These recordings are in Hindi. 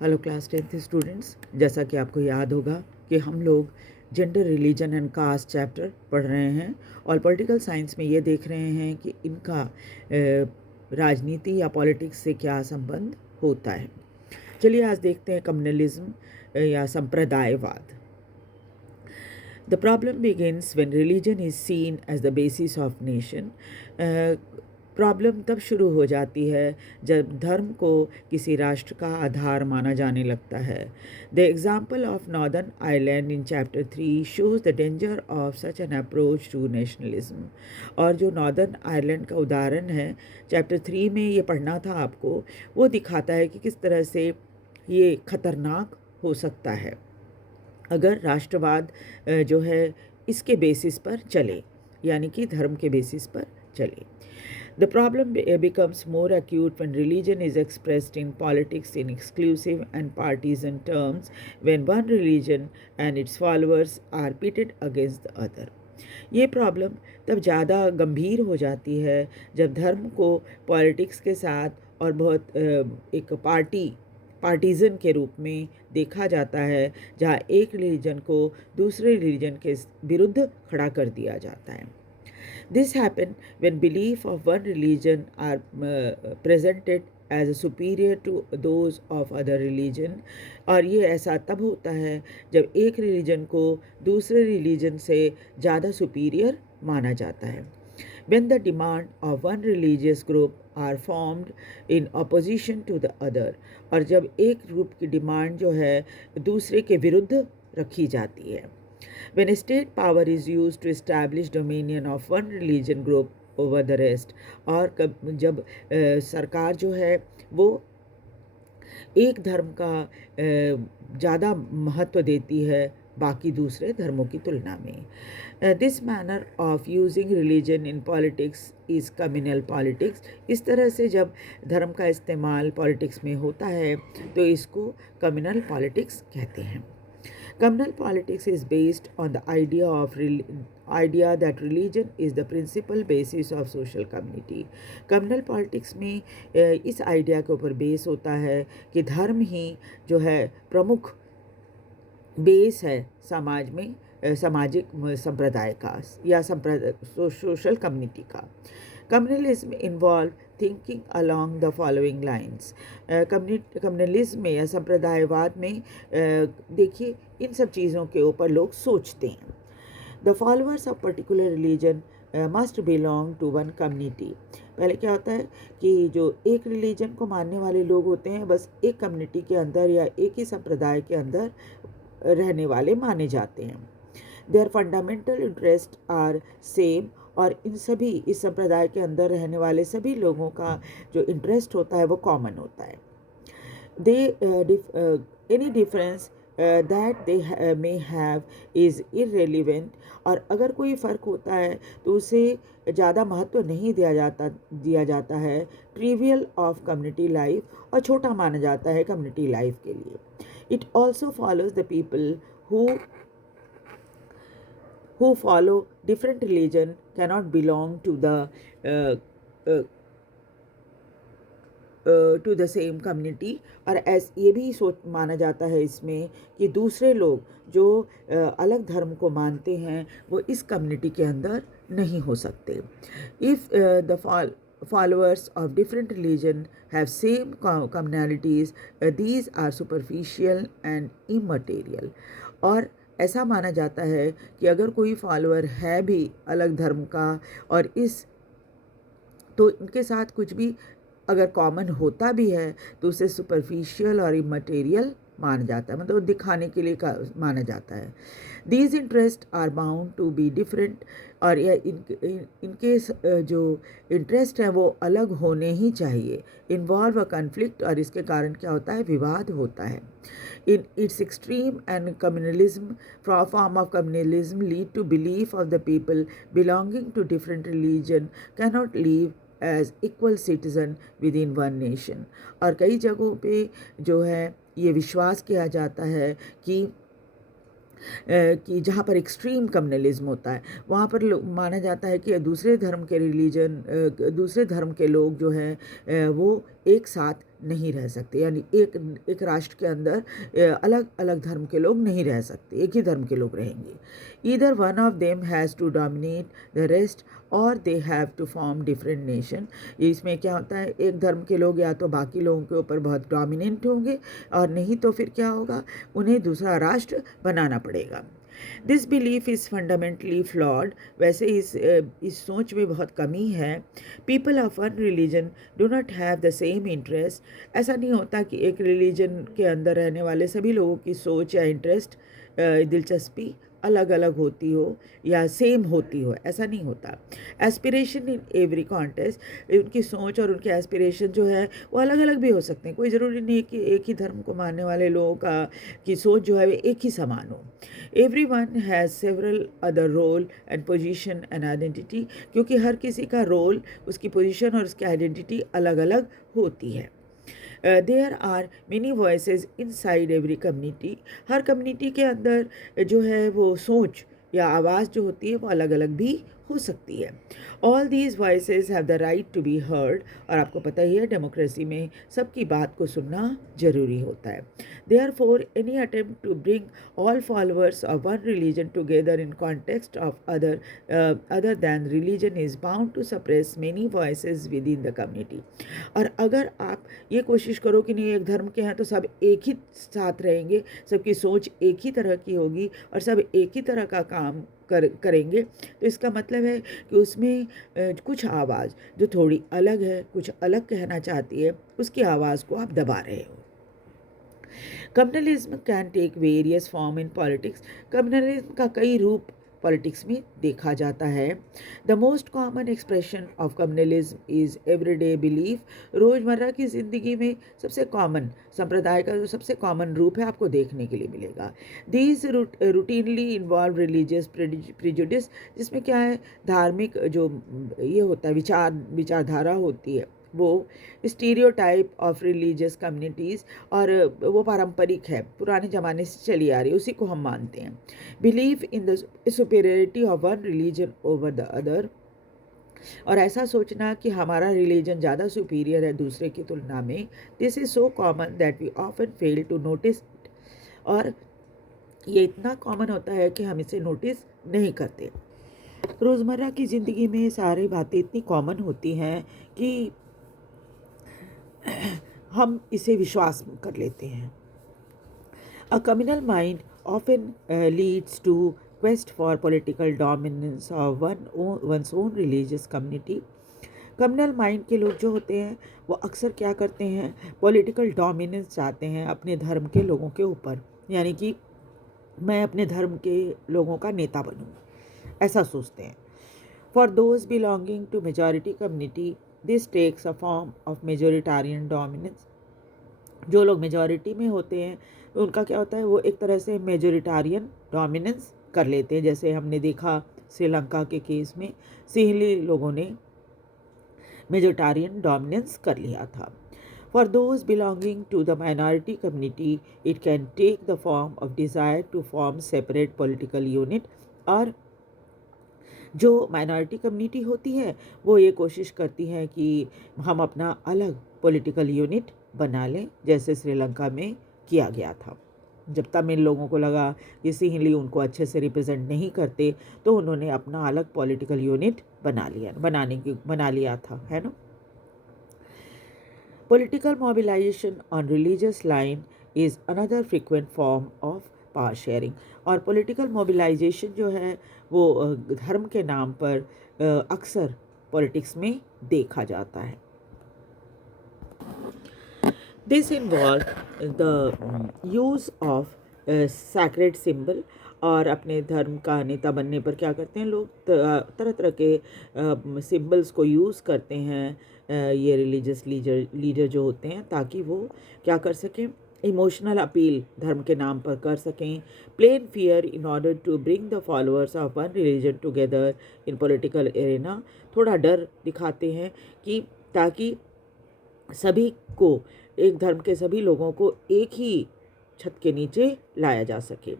हेलो क्लास 10th स्टूडेंट्स, जैसा कि आपको याद होगा कि हम लोग gender, religion and caste chapter पढ़ रहे हैं और पॉलिटिकल साइंस में ये देख रहे हैं कि इनका राजनीति या पॉलिटिक्स से क्या संबंध होता है। चलिए आज देखते हैं कम्युनलिज्म या संप्रदायवाद। The problem begins when religion is seen as the basis of nation. Problem तब शुरू हो जाती है जब धर्म को किसी राष्ट्र का आधार माना जाने लगता है। The example of Northern Ireland in chapter 3 shows the danger of such an approach to nationalism. और जो नॉर्दर्न आयरलैंड का उदाहरण है चैप्टर 3 में ये पढ़ना था आपको, वो दिखाता है कि किस तरह से ये खतरनाक हो सकता है अगर राष्ट्रवाद जो है इसके बेसिस पर चले, यानी कि धर्म के बेसिस पर चले। The problem becomes more acute when religion is expressed in politics in exclusive and partisan terms, when one religion and its followers are pitted against the other. ये प्रॉब्लम तब ज़्यादा गंभीर हो जाती है जब धर्म को पॉलिटिक्स के साथ और बहुत एक पार्टीज़न के रूप में देखा जाता है, जहाँ एक रिलीजन को दूसरे रिलीजन के विरुद्ध खड़ा कर दिया जाता है। This happens when belief of one religion are presented as superior to those of other religion, और ये ऐसा तब होता है जब एक रिलीजन को दूसरे रिलीजन से ज़्यादा सुपीरियर माना जाता है। When the demand of one religious group are formed in opposition to the other, और जब एक ग्रुप की डिमांड जो है दूसरे के विरुद्ध रखी जाती है। When state power is used to establish dominion of one religion group over the rest, और जब सरकार जो है वो एक धर्म का ज़्यादा महत्व देती है बाकी दूसरे धर्मों की तुलना में। This manner of using religion in politics is communal politics. इस तरह से जब धर्म का इस्तेमाल पॉलिटिक्स में होता है तो इसको कम्युनल पॉलिटिक्स कहते हैं। Communal politics is based on the idea that religion is the principal basis of social community. Communal politics में इस आइडिया के ऊपर बेस होता है कि धर्म ही जो है प्रमुख बेस है समाज में, सामाजिक संप्रदाय का या सोशल कम्युनिटी का। Communalism involve thinking along the following lines. Communalism में या संप्रदायवाद में देखिए इन सब चीज़ों के ऊपर लोग सोचते हैं। The followers of particular religion must belong to one community. पहले क्या होता है कि जो एक रिलीजन को मानने वाले लोग होते हैं बस एक कम्युनिटी के अंदर या एक ही संप्रदाय के अंदर रहने वाले माने जाते हैं। Their fundamental interest are same, और इन सभी इस संप्रदाय के अंदर रहने वाले सभी लोगों का जो इंटरेस्ट होता है वो कॉमन होता है। They any difference that they may have is irrelevant, और अगर कोई फ़र्क होता है तो उसे ज़्यादा महत्व नहीं दिया जाता है ट्रिवियल ऑफ कम्युनिटी लाइफ, और छोटा माना जाता है कम्युनिटी लाइफ के लिए। It also follows the people who follow different religion cannot belong to the same community, और ये भी सोच माना जाता है इसमें कि दूसरे लोग जो अलग धर्म को मानते हैं वो इस कम्युनिटी के अंदर नहीं हो सकते। If the followers of different religion have same commonalities, these are superficial and immaterial। और ऐसा माना जाता है कि अगर कोई फॉलोअर है भी अलग धर्म का और तो इनके साथ कुछ भी अगर कॉमन होता भी है तो उसे सुपरफिशियल और इमटेरियल माना जाता है, मतलब दिखाने के लिए माना जाता है। These interest are bound to be different, और यह इनके जो इंटरेस्ट हैं वो अलग होने ही चाहिए। इन्वॉल्व अ कन्फ्लिक्ट, और इसके कारण क्या होता है, विवाद होता है। In its extreme, and communalism, form of communalism, lead to belief of the people belonging to different religion cannot live as equal citizen within one nation। और कई जगहों पे जो है ये विश्वास किया जाता है कि जहाँ पर एक्सट्रीम कम्युनलिज्म होता है वहाँ पर माना जाता है कि दूसरे धर्म के लोग जो हैं वो एक साथ नहीं रह सकते, यानी एक राष्ट्र के अंदर अलग अलग धर्म के लोग नहीं रह सकते, एक ही धर्म के लोग रहेंगे। Either one of them has to dominate the rest और they have to form different nation. इसमें क्या होता है, एक धर्म के लोग या तो बाकी लोगों के ऊपर बहुत डोमिनेंट होंगे और नहीं तो फिर क्या होगा, उन्हें दूसरा राष्ट्र बनाना पड़ेगा। This belief is fundamentally flawed. वैसे इस सोच में बहुत कमी है। People of one religion do not have the same interest. ऐसा नहीं होता कि एक रिलीजन के अंदर रहने वाले सभी लोगों की सोच या इंटरेस्ट, दिलचस्पी अलग अलग होती हो या सेम होती हो, ऐसा नहीं होता। एस्पिरेशन इन एवरी कॉन्टेस्ट, उनकी सोच और उनके एस्पिरेशन जो है वो अलग अलग भी हो सकते हैं। कोई ज़रूरी नहीं है कि एक ही धर्म को मानने वाले लोगों की सोच जो है वो एक ही समान हो। Every one has several other role and position and identity, क्योंकि हर किसी का रोल, उसकी पोजिशन और उसकी आइडेंटिटी अलग अलग होती है। There are many voices inside every community. हर कम्युनिटी के अंदर जो है वो सोच या आवाज़ जो होती है वो अलग अलग भी हो सकती है। All these voices have the right to be heard. और आपको पता ही है डेमोक्रेसी में सबकी बात को सुनना जरूरी होता है। Therefore any attempt to bring all followers of one religion together in context of other than religion is bound to suppress many voices within the community. और अगर आप ये कोशिश करो कि नहीं एक धर्म के हैं तो सब एक ही साथ रहेंगे, सबकी सोच एक ही तरह की होगी और सब एक ही तरह का काम करेंगे, तो इसका मतलब है कि उसमें कुछ आवाज़ जो थोड़ी अलग है, कुछ अलग कहना चाहती है, उसकी आवाज़ को आप दबा रहे हो। Communalism can take various form in politics. Communalism का कई रूप पॉलिटिक्स में देखा जाता है। The most common expression of communalism is everyday belief. रोज़मर्रा की ज़िंदगी में सबसे कॉमन संप्रदाय का जो सबसे कॉमन रूप है आपको देखने के लिए मिलेगा। These routinely involve religious prejudice, जिसमें क्या है, धार्मिक जो ये होता है विचारधारा होती है, वो स्टीरियोटाइप ऑफ रिलीजियस कम्युनिटीज़, और वो पारंपरिक है, पुराने ज़माने से चली आ रही है, उसी को हम मानते हैं। Believe in the superiority of one religion over the other, और ऐसा सोचना कि हमारा रिलीजन ज़्यादा सुपीरियर है दूसरे की तुलना में। This is so common that we often fail to notice it. और ये इतना कॉमन होता है कि हम इसे नोटिस नहीं करते। रोज़मर्रा की ज़िंदगी में सारी बातें इतनी कॉमन होती हैं कि हम इसे विश्वास कर लेते हैं। A communal mind often leads to quest for political dominance of one's own religious community. Communal mind के लोग जो होते हैं वो अक्सर क्या करते हैं, पॉलिटिकल डोमिनेंस चाहते हैं अपने धर्म के लोगों के ऊपर, यानी कि मैं अपने धर्म के लोगों का नेता बनूं, ऐसा सोचते हैं। For those belonging to majority community this takes a form of majoritarian dominance. जो लोग मेजॉरिटी में होते हैं उनका क्या होता है, वो एक तरह से मेजोरिटारियन डोमिनेंस कर लेते हैं। जैसे हमने देखा श्रीलंका के केस में सिंहली लोगों ने मेजोरिटारियन डोमिनेंस कर लिया था। For those belonging to the minority community it can take the form of desire to form separate political unit. और जो माइनॉरिटी कम्युनिटी होती है वो ये कोशिश करती है कि हम अपना अलग पॉलिटिकल यूनिट बना लें, जैसे श्रीलंका में किया गया था। जब तमिल लोगों को लगा कि सिंहली उनको अच्छे से रिप्रेजेंट नहीं करते तो उन्होंने अपना अलग पॉलिटिकल यूनिट बना लिया था, है ना। Political mobilisation on religious line is another frequent form of power sharing. और पॉलिटिकल मोबिलाइजेशन जो है वो धर्म के नाम पर अक्सर पॉलिटिक्स में देखा जाता है। This involve the use of sacred symbol. और अपने धर्म का नेता बनने पर क्या करते हैं लोग, तरह तरह के सिंबल्स को यूज़ करते हैं ये रिलीजियस लीडर जो होते हैं, ताकि वो क्या कर सकें, इमोशनल अपील धर्म के नाम पर कर सकें। Plain fear in order to bring the followers of one religion together in political arena. थोड़ा डर दिखाते हैं कि ताकि सभी को, एक धर्म के सभी लोगों को एक ही छत के नीचे लाया जा सके।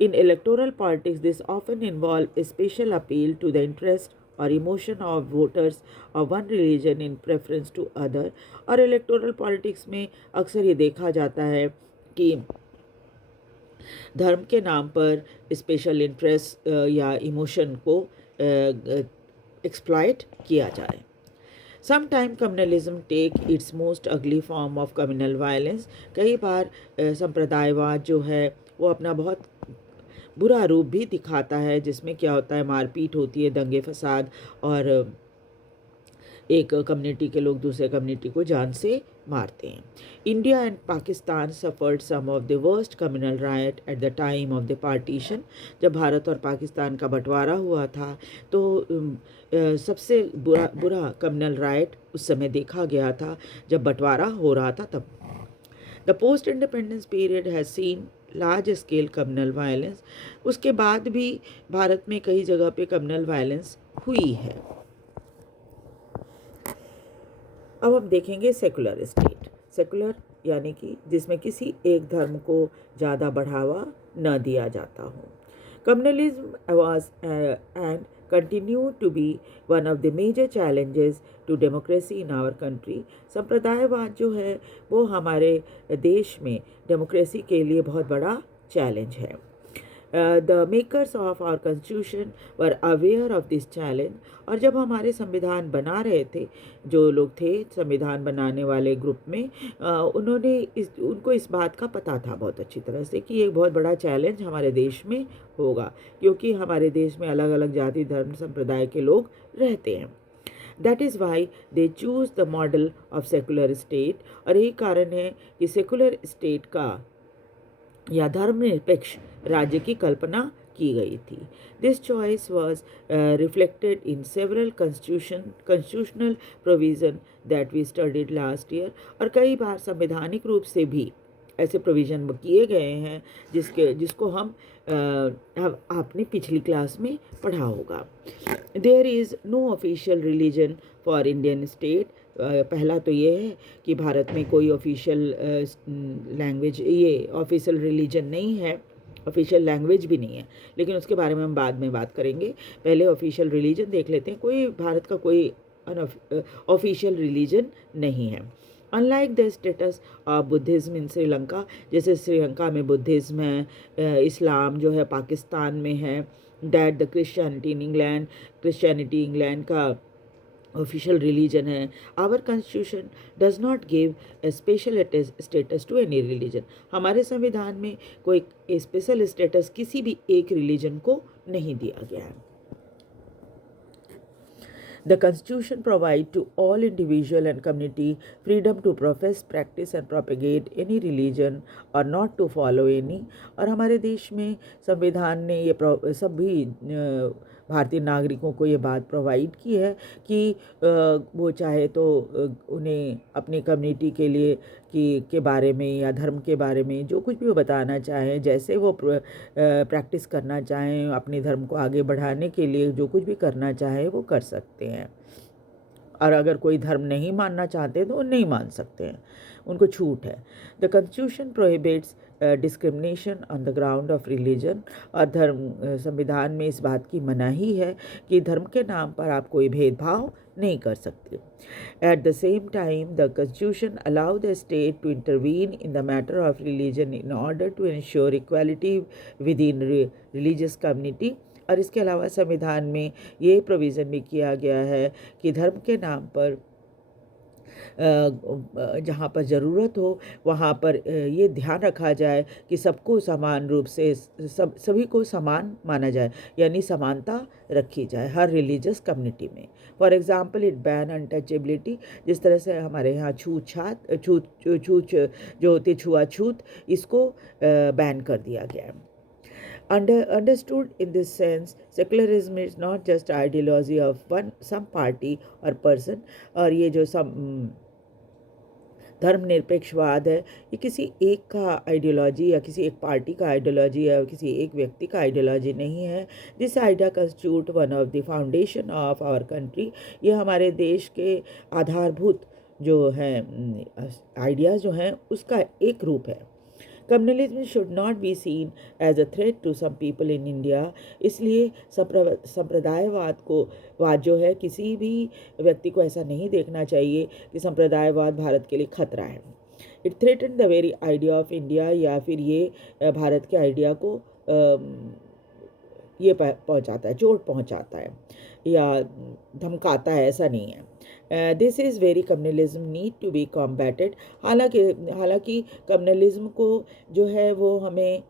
In electoral politics this often involve a special appeal to the interest or emotion of voters of one religion in preference to other। और इलेक्टोरल पॉलिटिक्स में अक्सर ये देखा जाता है कि धर्म के नाम पर स्पेशल इंटरेस्ट या इमोशन को एक्सप्लॉइट किया जाए। Sometime communalism take its most ugly form of communal violence। कई बार संप्रदायवाद जो है वो अपना बहुत बुरा रूप भी दिखाता है, जिसमें क्या होता है, मारपीट होती है, दंगे फसाद, और एक कम्युनिटी के लोग दूसरे कम्युनिटी को जान से मारते हैं। India and Pakistan suffered some of the worst communal riot at the time of the partition. जब भारत और पाकिस्तान का बंटवारा हुआ था तो सबसे बुरा कम्युनल राइट उस समय देखा गया था जब बंटवारा हो रहा था तब। The post independence period has seen large scale communal violence. उसके बाद भी भारत में कई जगह पे कम्युनल वायलेंस हुई है। अब हम देखेंगे सेकुलर स्टेट। सेकुलर यानी कि जिसमें किसी एक धर्म को ज़्यादा बढ़ावा न दिया जाता हो। Communalism was and continue to be one of the major challenges to democracy in our country। संप्रदायवाद जो है वो हमारे देश में डेमोक्रेसी के लिए बहुत बड़ा चैलेंज है। The makers of our constitution were aware of this challenge। और जब हमारे संविधान बना रहे थे, जो लोग थे संविधान बनाने वाले ग्रुप में, उनको इस बात का पता था बहुत अच्छी तरह से कि एक बहुत बड़ा चैलेंज हमारे देश में होगा, क्योंकि हमारे देश में अलग अलग जाति धर्म संप्रदाय के लोग रहते हैं। That is why they choose the model of secular state. और यही कारण है कि सेकुलर स्टेट का या धर्मनिरपेक्ष राज्य की कल्पना की गई थी। This choice was reflected in several constitutional provision that we studied last year. और कई बार संवैधानिक रूप से भी ऐसे प्रोविज़न किए गए हैं जिसको हम आपने पिछली क्लास में पढ़ा होगा। There is no official religion for Indian state. पहला तो ये है कि भारत में कोई ऑफिशियल लैंग्वेज, ये ऑफिशियल रिलीजन नहीं है, ऑफिशियल लैंग्वेज भी नहीं है, लेकिन उसके बारे में हम बाद में बात करेंगे। पहले ऑफिशियल रिलीजन देख लेते हैं। भारत का कोई ऑफिशियल रिलीजन नहीं है। Unlike the status of Buddhism इन श्रीलंका, जैसे श्रीलंका में बुद्धिज़्म है, इस्लाम जो है पाकिस्तान में है, दैट द क्रिश्चियनिटी इंग्लैंड का ऑफिशियल रिलीजन है। Our constitution does not give a special status to any religion. हमारे संविधान में कोई स्पेशल स्टेटस किसी भी एक रिलीजन को नहीं दिया गया है। The Constitution provides to all individual and community freedom to profess, practice and propagate any religion or not to follow any। और हमारे देश में संविधान ने ये सभी भारतीय नागरिकों को ये बात प्रोवाइड की है कि वो चाहे तो उन्हें अपनी कम्युनिटी के लिए के बारे में या धर्म के बारे में जो कुछ भी वो बताना चाहें, जैसे वो प्रैक्टिस करना चाहें, अपने धर्म को आगे बढ़ाने के लिए जो कुछ भी करना चाहें वो कर सकते हैं। और अगर कोई धर्म नहीं मानना चाहते तो वो नहीं मान सकते हैं, उनको छूट है। The constitution prohibits discrimination on the ground of religion. और संविधान में इस बात की मनाही है कि धर्म के नाम पर आप कोई भेदभाव नहीं कर सकते। At the same time the constitution allow the state to intervene in the matter of religion in order to ensure equality within religious community. और इसके अलावा संविधान में ये प्रोविज़न भी किया गया है कि धर्म के नाम पर जहाँ पर ज़रूरत हो वहाँ पर ये ध्यान रखा जाए कि सबको समान रूप से सभी को समान माना जाए, यानी समानता रखी जाए हर रिलीजियस कम्युनिटी में। For example it ban untouchability. जिस तरह से हमारे यहाँ छूत जो होती छुआछूत, इसको बैन कर दिया गया है। Understood in this sense, secularism is not just ideology of some party or person। और ये जो धर्मनिरपेक्षवाद है, ये किसी एक का आइडियोलॉजी या किसी एक पार्टी का आइडियोलॉजी या किसी एक व्यक्ति का आइडियोलॉजी नहीं है। This idea constitute one of the foundation of our country. ये हमारे देश के आधारभूत जो हैं आइडियाज़ जो हैं उसका एक रूप है। Communalism should not be seen as a threat to some people in India. इसलिए संप्रदायवाद जो है, किसी भी व्यक्ति को ऐसा नहीं देखना चाहिए कि संप्रदायवाद भारत के लिए खतरा है। It threaten the very idea of India, या फिर ये भारत के आइडिया को ये पहुंचाता है, चोट पहुंचाता है या धमकाता है, ऐसा नहीं है। This is very communalism need to be combated. हालांकि कम्युनलिज्म को जो है वो हमें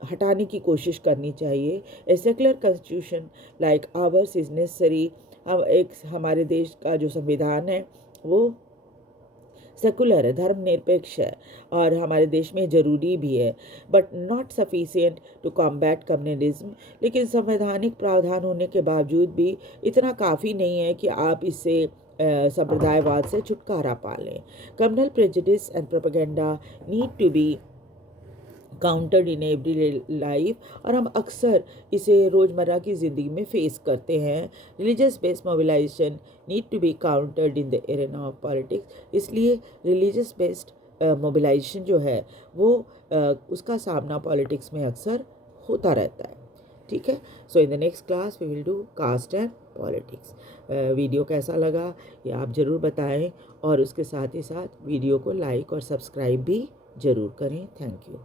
हटाने की कोशिश करनी चाहिए। A secular constitution like ours is necessary. हमारे देश का जो संविधान है वो सेकुलर है, धर्मनिरपेक्ष है और हमारे देश में ज़रूरी भी है, but not sufficient to combat communalism. लेकिन संवैधानिक प्रावधान होने के बावजूद भी इतना काफ़ी नहीं है कि आप इससे संप्रदायवाद से छुटकारा पा लें। Communal prejudice and propaganda need to be countered in every life, और हम अक्सर इसे रोज़मर्रा की ज़िंदगी में फेस करते हैं। Religious based mobilisation need to be countered in the arena of politics. इसलिए रिलीजियस बेस्ड मोबिलाइजेशन जो है वो उसका सामना पॉलिटिक्स में अक्सर होता रहता है। ठीक है, so in the next class we will do caste and politics. Video कैसा लगा ये आप ज़रूर बताएं, और उसके साथ ही साथ वीडियो को लाइक और सब्सक्राइब भी ज़रूर करें। Thank you.